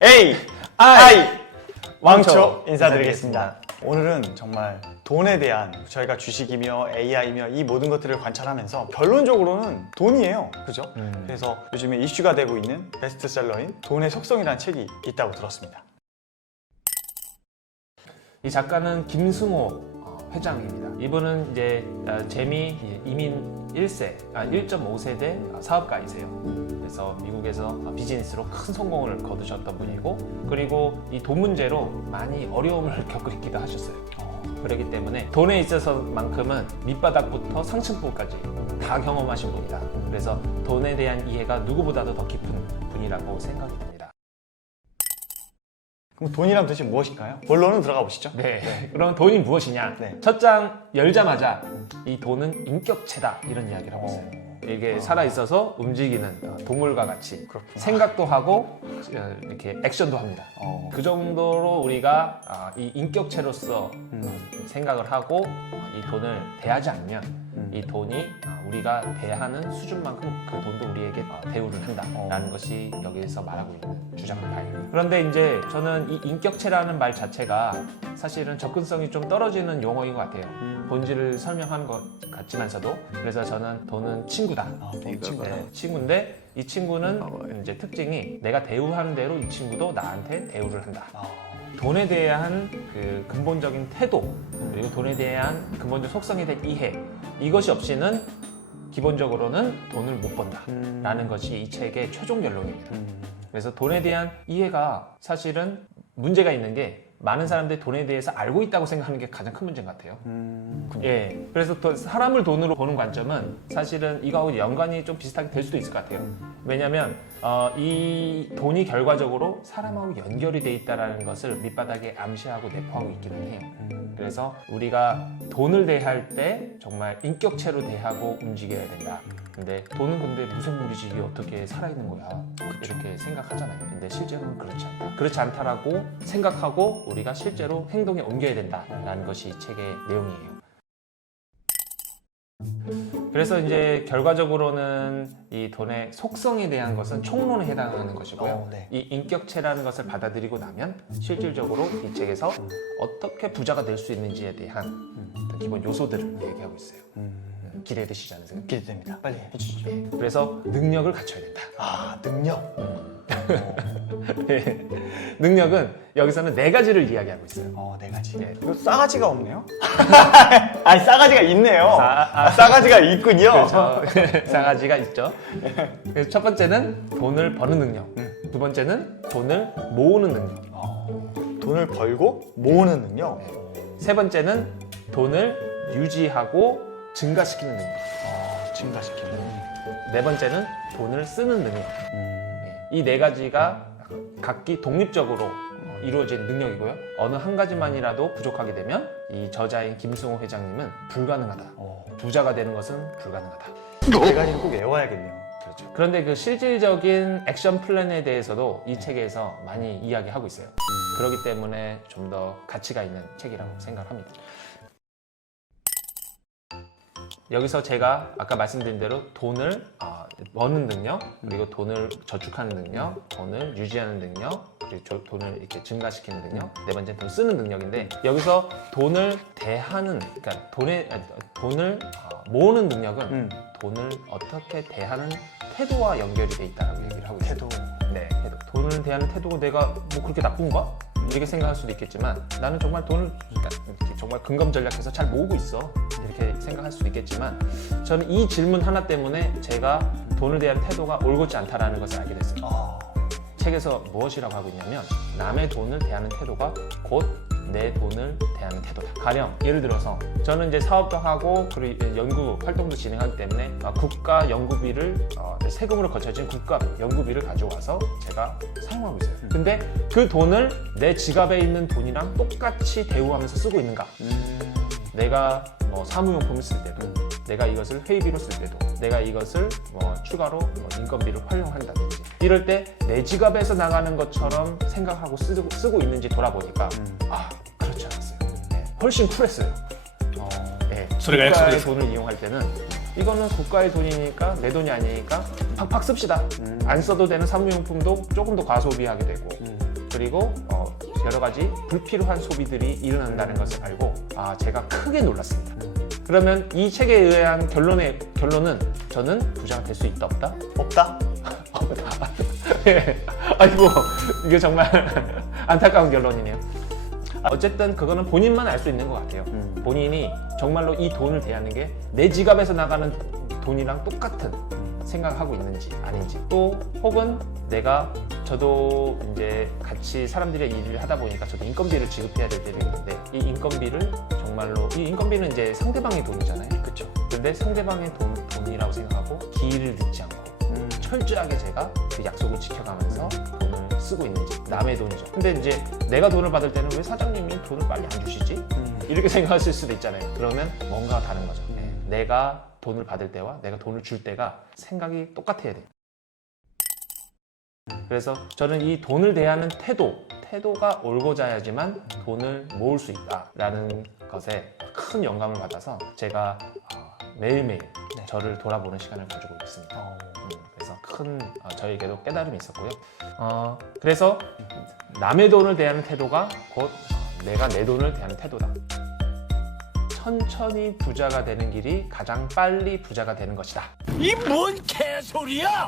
AI 왕초 인사드리겠습니다. 오늘은 정말 돈에 대한 저희가 주식이며 AI며 이 모든 것들을 관찰하면서 결론적으로는 돈이에요. 그죠? 그래서 요즘에 이슈가 되고 있는 베스트셀러인 돈의 속성이라는 책이 있다고 들었습니다. 이 작가는 김승호 회장입니다. 이분은 이제 재미 이민 1.5세대 사업가이세요. 그래서 미국에서 비즈니스로 큰 성공을 거두셨던 분이고, 그리고 이 돈 문제로 많이 어려움을 겪기도 하셨어요. 그렇기 때문에 돈에 있어서만큼은 밑바닥부터 상층부까지 다 경험하신 분이다. 그래서 돈에 대한 이해가 누구보다도 더 깊은 분이라고 생각이 됩니다. 그럼 돈이란 도대체 무엇일까요? 본론은 들어가 보시죠. 네. 그럼 돈이 무엇이냐? 네. 첫 장 열자마자 이 돈은 인격체다, 이런 이야기를 하고 있어요. 이게 살아있어서 움직이는 동물과 같이 그렇구나. 생각도 하고 이렇게 액션도 합니다. 그 정도로 우리가 이 인격체로서 생각을 하고 이 돈을 대하지 않으면 이 돈이 우리가 대하는 수준만큼 그 돈도 우리에게 대우를 한다라는 것이 여기에서 말하고 있는 주장의 바입니다. 그런데 이제 저는 이 인격체라는 말 자체가 사실은 접근성이 좀 떨어지는 용어인 것 같아요. 본질을 설명한 것 같지만서도. 그래서 저는 돈은 친구다. 친구다. 네, 친구인데 이 친구는 이제 특징이 내가 대우하는 대로 이 친구도 나한테 대우를 한다. 돈에 대한 그 근본적인 태도, 그리고 돈에 대한 근본적 속성에 대한 이해, 이것이 없이는 기본적으로는 돈을 못 번다라는 것이 이 책의 최종 결론입니다. 그래서 돈에 대한 이해가 사실은 문제가 있는 게, 많은 사람들이 돈에 대해서 알고 있다고 생각하는 게 가장 큰 문제인 것 같아요. 예, 그래서 사람을 돈으로 보는 관점은 사실은 이거하고 연관이 좀 비슷하게 될 수도 있을 것 같아요. 왜냐하면 이 돈이 결과적으로 사람하고 연결이 돼 있다는 것을 밑바닥에 암시하고 내포하고 있기는 해요. 그래서 우리가 돈을 대할 때 정말 인격체로 대하고 움직여야 된다. 근데 돈은 무슨 물이지, 이게 어떻게 살아있는 거야, 이렇게 생각하잖아요. 근데 실제로는 그렇지 않다. 그렇지 않다라고 생각하고 우리가 실제로 행동에 옮겨야 된다라는 것이 이 책의 내용이에요. 그래서 이제 결과적으로는 이 돈의 속성에 대한 것은 총론에 해당하는 것이고요. 네. 이 인격체라는 것을 받아들이고 나면 실질적으로 이 책에서 어떻게 부자가 될 수 있는지에 대한 어떤 기본 요소들을 얘기하고 있어요. 기대되시지 않으세요? 기대됩니다. 빨리 해주시죠. 그래서 능력을 갖춰야 된다. 능력. 능력은 여기서는 4가지를 이야기하고 있어요. 4가지. 네. 이거 싸가지가 없네요? 아니, 싸가지가 있네요. 싸가지가 있군요. 그렇죠. 싸가지가 있죠. 그래서 첫 번째는 돈을 버는 능력. 두 번째는 돈을 모으는 능력. 돈을 벌고 모으는 능력. 세 번째는 돈을 유지하고 증가시키는 능력. 증가시키는 능력. 네 번째는 돈을 쓰는 능력. 이 4가지가 각기 독립적으로 이루어진 능력이고요. 어느 한 가지만이라도 부족하게 되면 이 저자인 김승호 회장님은 불가능하다. 부자가 되는 것은 불가능하다. 4가지는 꼭 외워야겠네요. 그렇죠. 그런데 그 실질적인 액션 플랜에 대해서도 이 책에서 많이 이야기하고 있어요. 그렇기 때문에 좀 더 가치가 있는 책이라고 생각합니다. 여기서 제가 아까 말씀드린 대로 돈을 버는 능력, 그리고 돈을 저축하는 능력, 돈을 유지하는 능력, 그리고 돈을 이렇게 증가시키는 능력, 네 번째는 돈 쓰는 능력인데, 여기서 돈을 대하는, 그러니까 돈을 모으는 능력은 돈을 어떻게 대하는 태도와 연결이 돼 있다고 얘기를 하고 있어요. 태도. 네, 태도. 돈을 대하는 태도가 내가 뭐 그렇게 나쁜가? 이렇게 생각할 수도 있겠지만, 나는 정말 돈을 정말 근검 전략해서 잘 모으고 있어, 이렇게 생각할 수도 있겠지만, 저는 이 질문 하나 때문에 제가 돈을 대한 태도가 올곧지 않다라는 것을 알게 됐어요. 책에서 무엇이라고 하고 있냐면, 남의 돈을 대하는 태도가 곧 내 돈을 대하는 태도다. 가령 예를 들어서 저는 이제 사업도 하고 그리고 연구 활동도 진행하기 때문에 국가 연구비를 세금으로 거쳐진 국가 연구비를 가져와서 제가 사용하고 있어요. 근데 그 돈을 내 지갑에 있는 돈이랑 똑같이 대우하면서 쓰고 있는가? 내가 사무용품을 쓸 때도, 내가 이것을 회의비로 쓸 때도, 내가 이것을 추가로 인건비를 활용한다든지, 이럴 때 내 지갑에서 나가는 것처럼 생각하고 쓰고 있는지 돌아보니까 그렇지 않았어요. 네, 훨씬 쿨했어요. 네, 국가의 돈을 이용할 때는 이거는 국가의 돈이니까, 내 돈이 아니니까 팍팍 씁시다. 안 써도 되는 사무용품도 조금 더 과소비하게 되고, 그리고 여러 가지 불필요한 소비들이 일어난다는 것을 알고 제가 크게 놀랐습니다. 그러면 이 책에 의한 결론은 저는 부자가 될 수 있다 없다? 없다? 없다. 예. 아이고 이게 정말 안타까운 결론이네요. 어쨌든 그거는 본인만 알 수 있는 것 같아요. 본인이 정말로 이 돈을 대하는 게 내 지갑에서 나가는 돈이랑 똑같은 생각하고 있는지 아닌지, 또 혹은 저도 이제 같이 사람들의 일을 하다 보니까 저도 인건비를 지급해야 될 때도 있는데, 이 인건비를 정말로, 이 인건비는 이제 상대방의 돈이잖아요. 그렇죠. 근데 상대방의 돈이라고 생각하고 기일을 늦지 않고 철저하게 제가 그 약속을 지켜가면서 돈을 쓰고 있는지, 남의 돈이죠. 근데 이제 내가 돈을 받을 때는 왜 사장님이 돈을 빨리 안 주시지? 이렇게 생각하실 수도 있잖아요. 그러면 뭔가 다른 거죠. 내가 돈을 받을 때와 내가 돈을 줄 때가 생각이 똑같아야 돼요. 그래서 저는 이 돈을 대하는 태도가 올고자야지만 돈을 모을 수 있다라는 것에 큰 영감을 받아서 제가 매일매일 저를 돌아보는 시간을 가지고 있습니다. 그래서 큰 저에게도 깨달음이 있었고요. 그래서 남의 돈을 대하는 태도가 곧 내가 내 돈을 대하는 태도다. 천천히 부자가 되는 길이 가장 빨리 부자가 되는 것이다. 이 뭔 개소리야!